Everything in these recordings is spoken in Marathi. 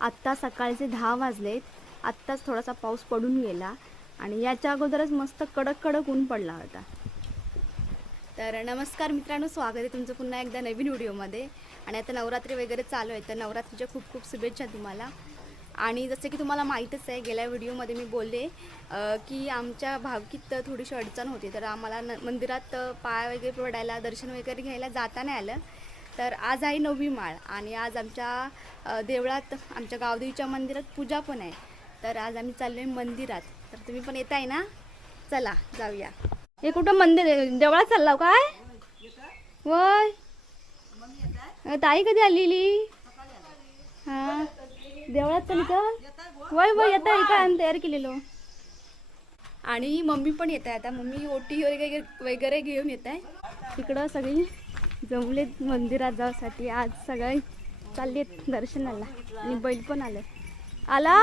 आत्ता सकाळचे दहा वाजलेत. आत्ताच थोडासा पाऊस पडून गेला आणि याच्या अगोदरच मस्त कडक कडक ऊन पडला होता. तर नमस्कार मित्रांनो स्वागत आहे तुमचं पुन्हा एकदा नवीन व्हिडिओमध्ये. आणि आता नवरात्री वगैरे चालू आहे तर नवरात्रीच्या खूप खूप शुभेच्छा तुम्हाला. आणि जसं की तुम्हाला माहीतच आहे गेल्या व्हिडिओमध्ये मी बोलले की आमच्या भावकीत थोडीशी अडचण होती. तर आम्हाला न मंदिरात पाय वगैरे पडायला दर्शन वगैरे घ्यायला जाता नाही आलं. तर आज आहे नववी माळ आणि आज आमच्या देवळात आमच्या गावदेवीच्या मंदिरात पूजा पण आहे. तर आज आम्ही चाललो आहे मंदिरात. तर तुम्ही पण येत आहे ना? चला जाऊया. हे कुठं मंदिर आहे? देवळात चाललाव काय? वय. ताई कधी आलेली? हा. देवळात चालली का वय वय येत आहे का तयार केलेलो. आणि मम्मी पण येत आहे आता. मम्मी ओटी वगैरे वगैरे घेऊन येत आहे तिकडं सगळी जमलेत मंदिरात जाऊसाठी आज सगळे चाललेत दर्शनाला. आणि बैल पण आलं आला?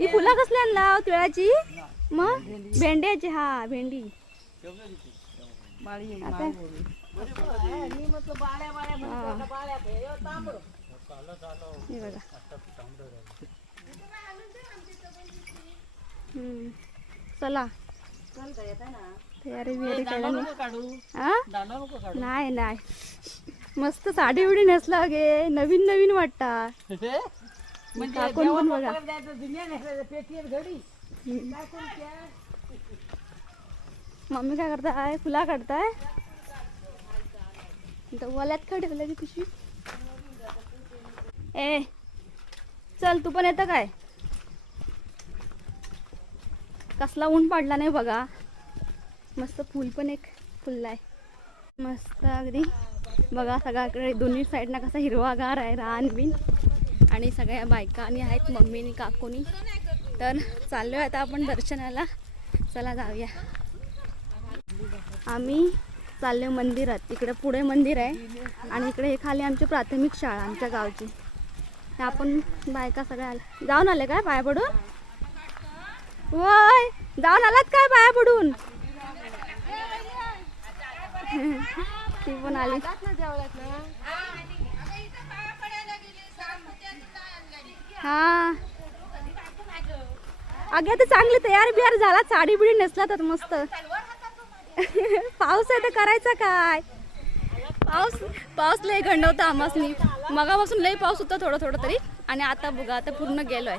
ही फुलं कसली आणला तिळाची? मग? भेंड्याची. हा भेंडी. आता? हे. बघा. चला. तयारी बियारी नाही हा? नाही नाही. मस्त साडी बिडी नेसला गे नवीन नवीन वाटता. पण बघा. हम्म. मम्मी काय करताय फुला काढताय? वल्यात का ठेवलं ती पिशवी. ए चल तू पण येतं काय? कसला ऊन पडला नाही बघा. मस्त फूल पण एक फुलला आहे मस्त अगदी. बघा सगळ्याकडे दोन्ही साईडना कसा हिरवागार आहे रान बिन आणि सगळ्या बायका आणि आहेत मम्मीनी काकूनी. तर चाललो आहे आता आपण दर्शनाला. चला जाऊया. आम्ही चाललो मंदिरात. इकडे पुढे मंदिर आहे. आणि इकडे हे खाली आमची प्राथमिक शाळा आमच्या गावची. आपण बायका सगळ्या आल्या. जाऊन आले काय पाया पडून? वय! जाऊन आलात काय पाया पडून? ती पण आली. हा. अगे तर चांगली तयार बियार झाला. साडी बिडी नेसला तर मस्त. पाऊस आहे तर करायचा काय? पाऊस पाऊस लय गंडवता आम्हासनी. मगापासून लय पाऊस होता थोडं थोडं तरी. आणि आता बघा आता पूर्ण गेलोय.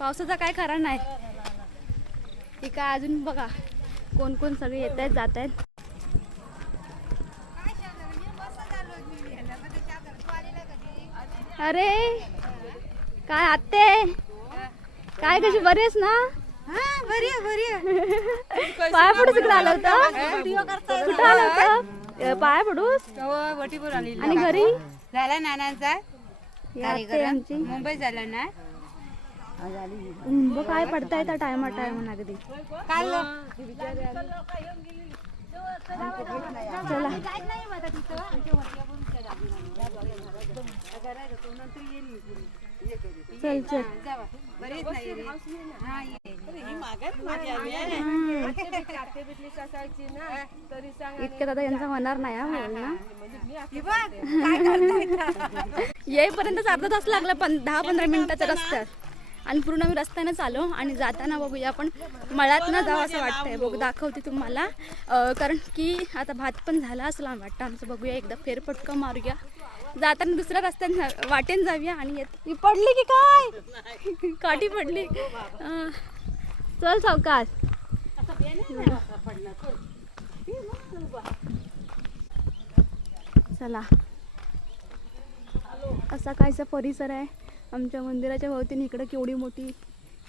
पावसाचा काय खरा नाही. हे काय अजून बघा. कोण कोण सगळे येत आहेत जात आहेत अरे काय आत्ते? काय कशी बरी आहेस ना? पाया पडूस इकडे आलं होतं. कुठं आलं होतं? पाया पडूस? आणि घरी? झाला नानांचा आमची. मुंबई झाला ना? उंब काय पडताय त्या टायमा टायमा अगदी काल चला चल. हा. इतक्यात आता यांचा होणार नाही हा ना हे? येईपर्यंत अर्धा तास लागला पण दहा पंधरा मिनिटाच्या रस्त्यात आणि पूर्ण मी रस्त्यानं आलो आणि जाताना बघूया आपण मळ्यात न जावं असं वाटतंय. बघू दाखवते तुम्हाला. कारण की आता भात पण झाला असं मला वाटतं. आमचं बघूया एकदा फेरपटकं मारूया. जाताना दुसऱ्या रस्त्याने वाटेन जाऊया आणि येत पडली की काय? काठी पडली. चल सावकाश. चला. असा कायचा परिसर आहे. आमच्या मंदिराच्या भोवतीने इकडं केवढी मोठी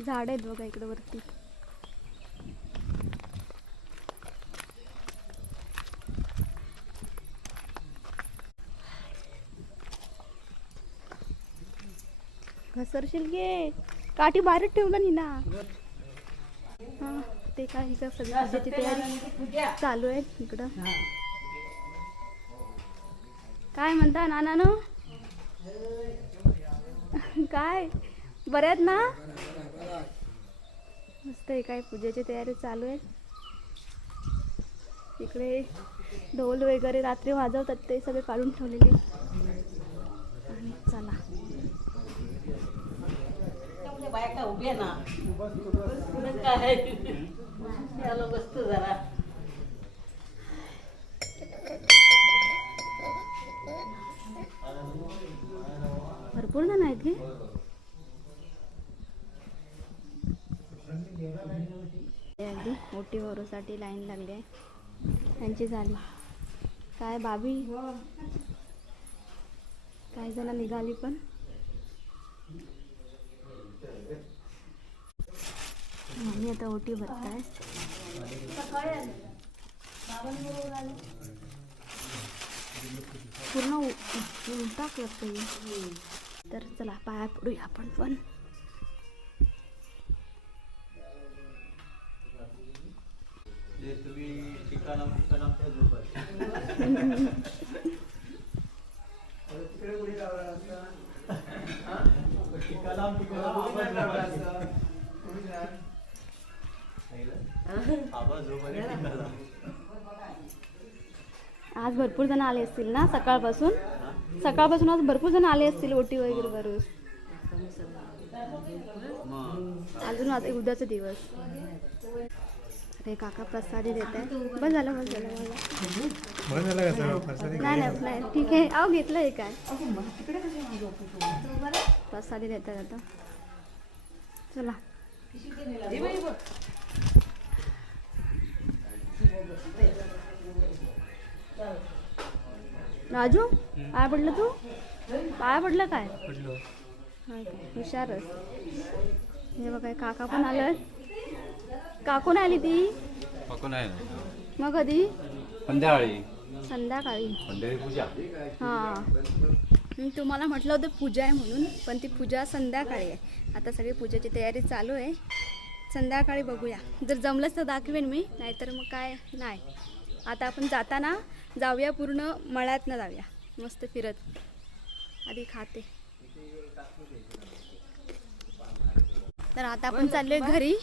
झाड आहेत बघा इकडं वरती. घसरशील गे. काठी बाहेरच ठेवलं नी. ना ते काय इकडं सगळी तयारी चालू आहे इकडं. काय म्हणता नाना ना काय? बऱ्यात ना? मस्त आहे काय? पूजेची तयारी चालू आहे. इकडे ढोल वगैरे रात्री वाजवतात ते सगळे काढून ठेवलेले. आणि चला. बायका उभ्या ना? भरपूर जण आहेत की अगदी मोठी वरूसाठी लाईन लागली आहे. त्यांची झाली. काय बाबी? काही जण निघाली पण. मम्मी आता ओटी भरताय. पूर्ण उलटा उलटाच तर चला पाया पडूया आपण पण. आज भरपूर जण आले असतील ना सकाळपासून? सकाळपासून आज भरपूर जण आले असतील ओटी वगैरे भरून. अजून आता उद्याचा दिवस. अरे काका प्रसादी देत आहे बस झालं बस झालं मला नाही नाही ठीक आहे. अहो घेतलं आहे काय? प्रसादी देतात आता. चला. राजू पाय पडलं तू? पाया पडलं काय? हा काय. हुशारच. हे बघा काका पण आलं काकू नाही आली ती? मग कधी? संध्याकाळी. संध्याकाळी. संध्याकाळी पूजा. हां. मी तुम्हाला म्हटलं होतं पूजा आहे म्हणून पण ती पूजा संध्याकाळी आहे. आता सगळी पूजेची तयारी चालू आहे. संध्याकाळी बघूया. जर जमलंच तर दाखवेन मी नाहीतर मग काय? नाही. आता आपण जाताना जाऊया पूर्ण मळ्यातनं जाऊया. मस्त फिरत. आधी खाते. तर आता आपण चाललोय घरी.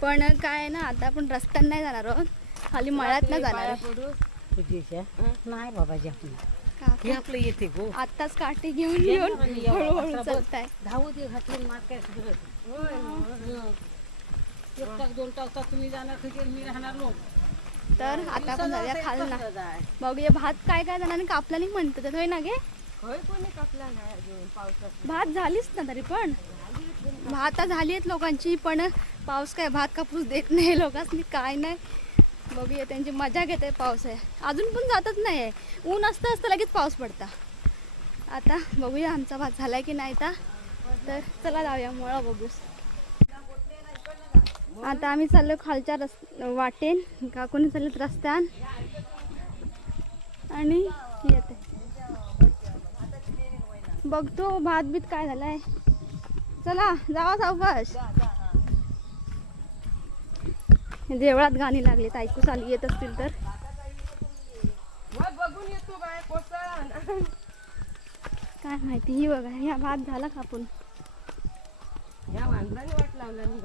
पण काय आहे ना आता आपण रस्त्यानं नाही जाणार आहोत. खाली मळ्यातनं जाणार आहे. पूजेच्या नाही बाबाजी आपण आपलं येते गो. आत्ताच काठी घेऊन घेऊन हळूहळू चालताय. धावू दे घातली मार्केट एक तास दोन तास तुम्ही जाणार मी राहणार लोक. तर आता आपण जाऊया खालना. बघूया भात काय काय जणांनी कापला नाही म्हणतात होय ना गे? कोणी कापला नाही अजून पावसात. भात झालीच ना तरी पण. भात झाली आहेत लोकांची पण पाऊस काय भात कापूस देत नाही लोकांनी काय नाही. बघूया त्यांची मजा घेत आहे पाऊस आहे. अजून पण जातच नाही आहे ऊन असतं असतं लगेच पाऊस पडता. आता बघूया आमचा भात झालाय की नाही तर चला जाऊया मुळा बघूस. आता आम्ही चाललो खालच्या रस वाटेन काकून चाललेत रस्त्यान. आणि येते बघतो भात बीत काय झालाय. चला जावा सावकाश देवळात गाणी लागलीत ऐकू चालू येत असतील तर. काय माहिती ही बघा ह्या भात झाला कापून. या वांद्राने वाट लावला मी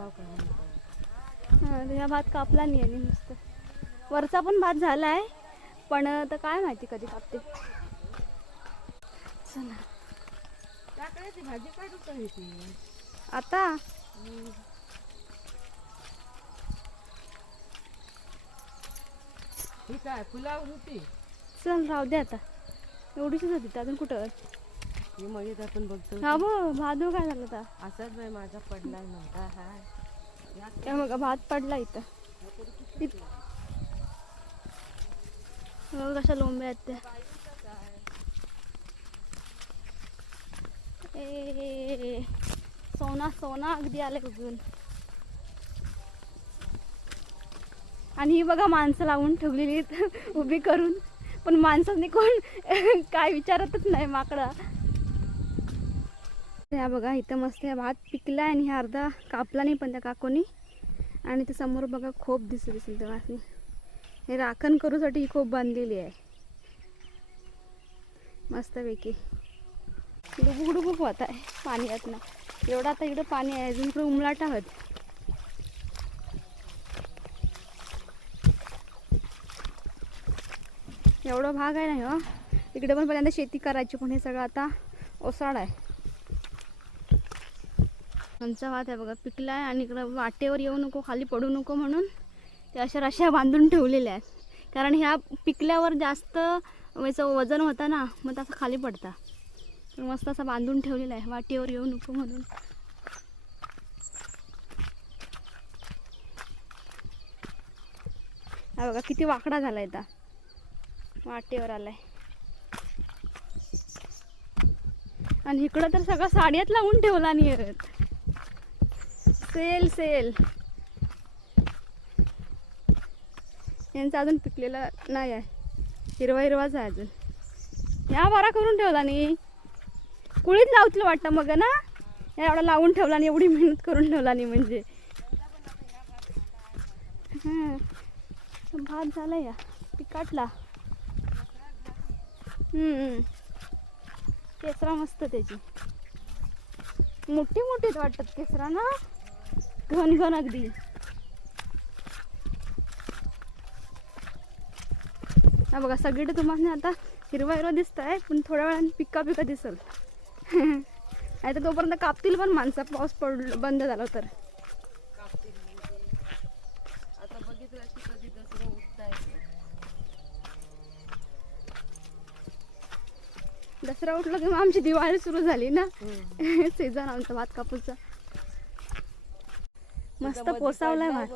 हा, ह्या भात कापला नाही आणि मस्त वरचा पण भात झालाय पण तर काय माहिती कधी कापते. चला. भाजी काढू ती? आता? ही काय होती चल राहू दे आता. एवढीच होती ती, अजून कुठं? मी मळीत आपण बघतो हा बो बघ काय झालं आता असाच बाई माझा पडला नव्हता हा. त्या मग भात पडला इथं. मग कशा लोंब्या आहेत त्या ए सोना सोना अगदी आले उगून आणि ही बघा माणसं लावून ठेवलेली उभी करून. पण माणसांनी कोण काय विचारतच नाही माकडा. ह्या बघा इथं मस्त ह्या भात पिकला आणि ह्या अर्धा कापला नाही पण त्या काकोनी. आणि ते समोर बघा खोप दिसत दिसेल तेव्हा हे राखण करूसाठी ही खोप बांधलेली आहे. मस्तपैकी. डुबू डुबू होत आहे पाणी ना एवढं आता इकडं पाणी आहे अजून इकडं उमलाट आहोत. एवढा भाग आहे ना हो? इकडे पण पहिल्यांदा शेती करायची पण हे सगळं आता ओसाड आहे. आमचा भात आहे बघा. पिकला आहे आणि इकडं वाटेवर येऊ नको खाली पडू नको म्हणून ते अशा रश्या बांधून ठेवलेल्या आहेत. कारण ह्या पिकल्यावर जास्त याचं वजन होता ना मग तसं खाली पडता. तर मस्त असं बांधून ठेवलेलं आहे. वाटेवर येऊ नको म्हणून. हा बघा किती वाकडा झाला आता वाटेवर आलाय. आणि इकडं तर सगळं साड्यात लावून ठेवला नाही सेल सेल. यांचा अजून पिकलेला नाही आहे. हिरवा हिरवाच आहे अजून. ह्या बरा करून ठेवला नाही कुळीत लावतील वाटतं मग ना? या एवढा लावून ठेवला नाही एवढी मेहनत करून ठेवला नाही म्हणजे. हां. भात झाला या. पिकाटला. केसरा मस्त त्याची. मोठी मोठीच वाटतात केसरा ना? घन घन अगदी. हा बघा सगळीकडे तुम्हाला आता हिरवा हिरवा दिसत आहे पण थोड्या वेळाने पिक्का पिका दिसल. नाही तर तोपर्यंत कापतील पण माणसं पाऊस पड बंद झाला तर. दसरा उठला की मग आमची दिवाळी सुरू झाली ना? सीझन आमचा भात कापूचा मस्त पोसावलाय भात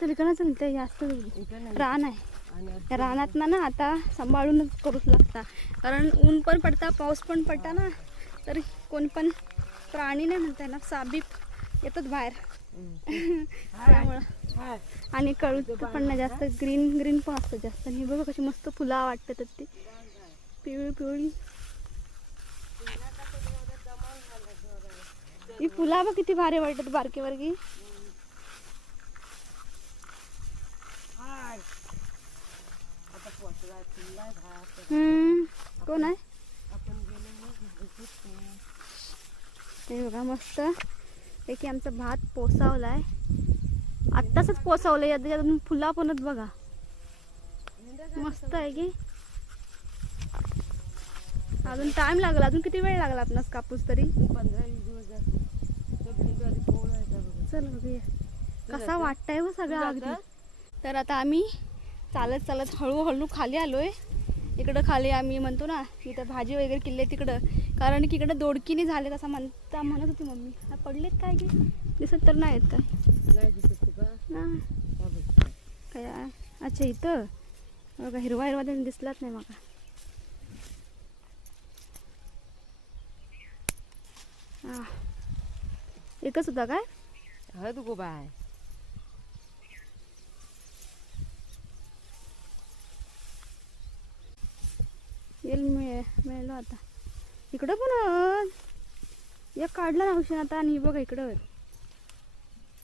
तर इकडं ते जास्त रान आहे. रानात ना ना आता सांभाळूनच करूच लागता. कारण ऊन पण पडता पाऊस पण पडता ना तर कोण पण प्राणी नाही म्हणता येणार. साबीप येतात बाहेर. त्यामुळं. आणि कळू पण नाही जास्त. ग्रीन ग्रीन पण असतं जास्त. आणि बघा कशी मस्त फुलं वाटतात ती. पिवळी पिवळी. ही फुला बघ किती भारी वाटतात बारकी बारकी. कोण आहे. हे बघा मस्त. पैकी आमचा भात पोसावलाय. आत्ताच त्यातून फुला पणच बघा. मस्त आहे की. अजून टाइम लागला अजून किती वेळ लागला आपणास कापूस तरी? पंधरा वीस दिवस जाते चटणी आधी पोळ आहे त्या बघा. चल बघूया कसा वाटतंय हो सगळा अगदी? तर आता आम्ही चालत चालत हळूहळू खाली आलोय. इकडं खाली आम्ही म्हणतो ना इथं भाजी वगैरे किल्ले तिकडं. कारण की इकडं दोडकीने झालेत असं म्हणता म्हणत होती मम्मी. पडलेत काय की दिसत तर नाहीत काय. काय? अच्छा इथं? बघा हिरवा हिरवा त्यांनी दिसलाच नाही मला हा. एकच होता काय? हळद गोबा आहे येईल मिळ मिळलो आता. इकडं पण एक काढला ना औषध आता आणि बघा इकडं.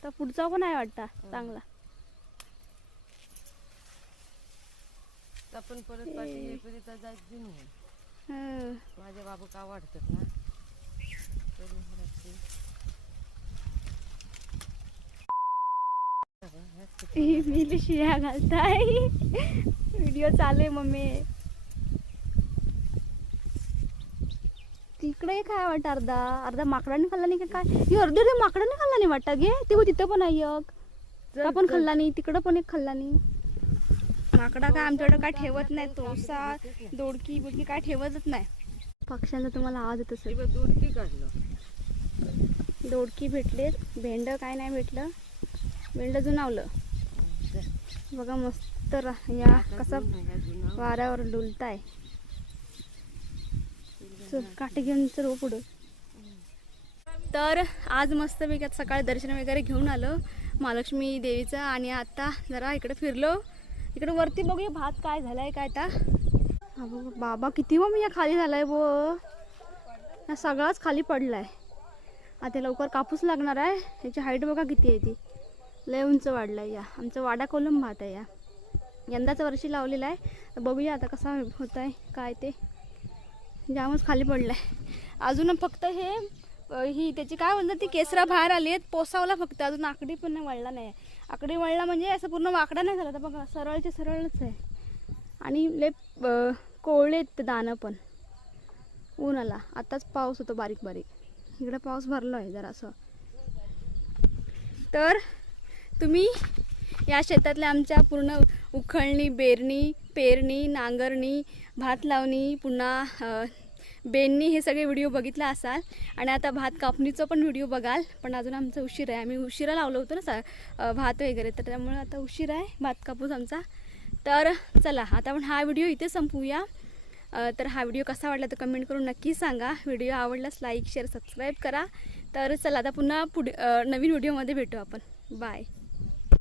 तर पुढचा पण आहे वाटता चांगला. आपण परत जायचं हं. माझ्या बाबा का वाटतात ना तरी रात्री. ही मी शिया घालताय. व्हिडिओ चालू आहे मम्मी. तिकडे काय वाटत अर्धा? अर्धा माकडाने खाल्ला नाही काय? ही अर्धी अर्धी माकडाने खाल्ला नाही वाटत गे? ते तिथं पण आहे एक. का पण खाल्ला नाही? तिकडं पण एक खाल्ला नाही. माकडा काय आमच्याकडे काय ठेवत नाही तोसा दोडकी बुडकी काय ठेवतच नाही. पक्ष्यांचा तुम्हाला आवाज येत असेल दोडकी काढलं. दोडकी भेटले भेंड काय नाही भेटलं. मेंढ जुनावलं. बघा मस्त रा- या कसा वाऱ्यावर डुलताय. चल काटे घेऊन चल हो पुढं तर आज मस्त मी सकाळी दर्शन वगैरे घेऊन आलो महालक्ष्मी देवीचं आणि आता जरा इकडे फिरलो. इकडे वरती बघूया भात काय झालाय काय आता. बाबा किती मग या खाली झालाय बो. सगळाच खाली पडलाय. आता लवकर कापूस लागणार आहे. त्याची हाईट बघा किती आहे ती. लय उंच वाढलं आहे या. आमचा वाडा कोलम भात आहे या. यंदाचं वर्षी लावलेला आहे. तर बघूया आता कसा होत आहे काय ते. जामच खाली पडलं आहे अजून फक्त हे ही त्याची काय म्हणतात ती केसरा बाहेर आली आहेत पोसावला फक्त. अजून आकडी पण वळला नाही. आकडी वळला म्हणजे असं पूर्ण वाकडा नाही झाला. तर बघा सरळचे सरळच आहे. आणि लय कोवळे आहेत ते दाणं पण. ऊन आला. आताच पाऊस होतो बारीक बारीक. इकडे पाऊस भरलो आहे जरा असं तर तुम्ही या शेतातल्या आमच्या पूर्ण उखळणी बेरणी पेरणी नांगरणी भात लावणी पुन्हा बेननी हे सगळे व्हिडिओ बघितला असाल. आणि आता भात कापणीचं पण व्हिडिओ बघाल पण अजून आमचा उशीर आहे. आम्ही उशिरा लावलं होतो ना सा भात वगैरे तर त्यामुळे आता उशीर आहे भात कापूस आमचा. तर चला आता आपण हा व्हिडिओ इथे संपवूया तर हा व्हिडिओ कसा वाटला तर कमेंट करून नक्की सांगा. व्हिडिओ आवडलास लाईक शेअर सबस्क्राईब करा. तर चला आता पुन्हा पुढे नवीन व्हिडिओमध्ये भेटू आपण. बाय.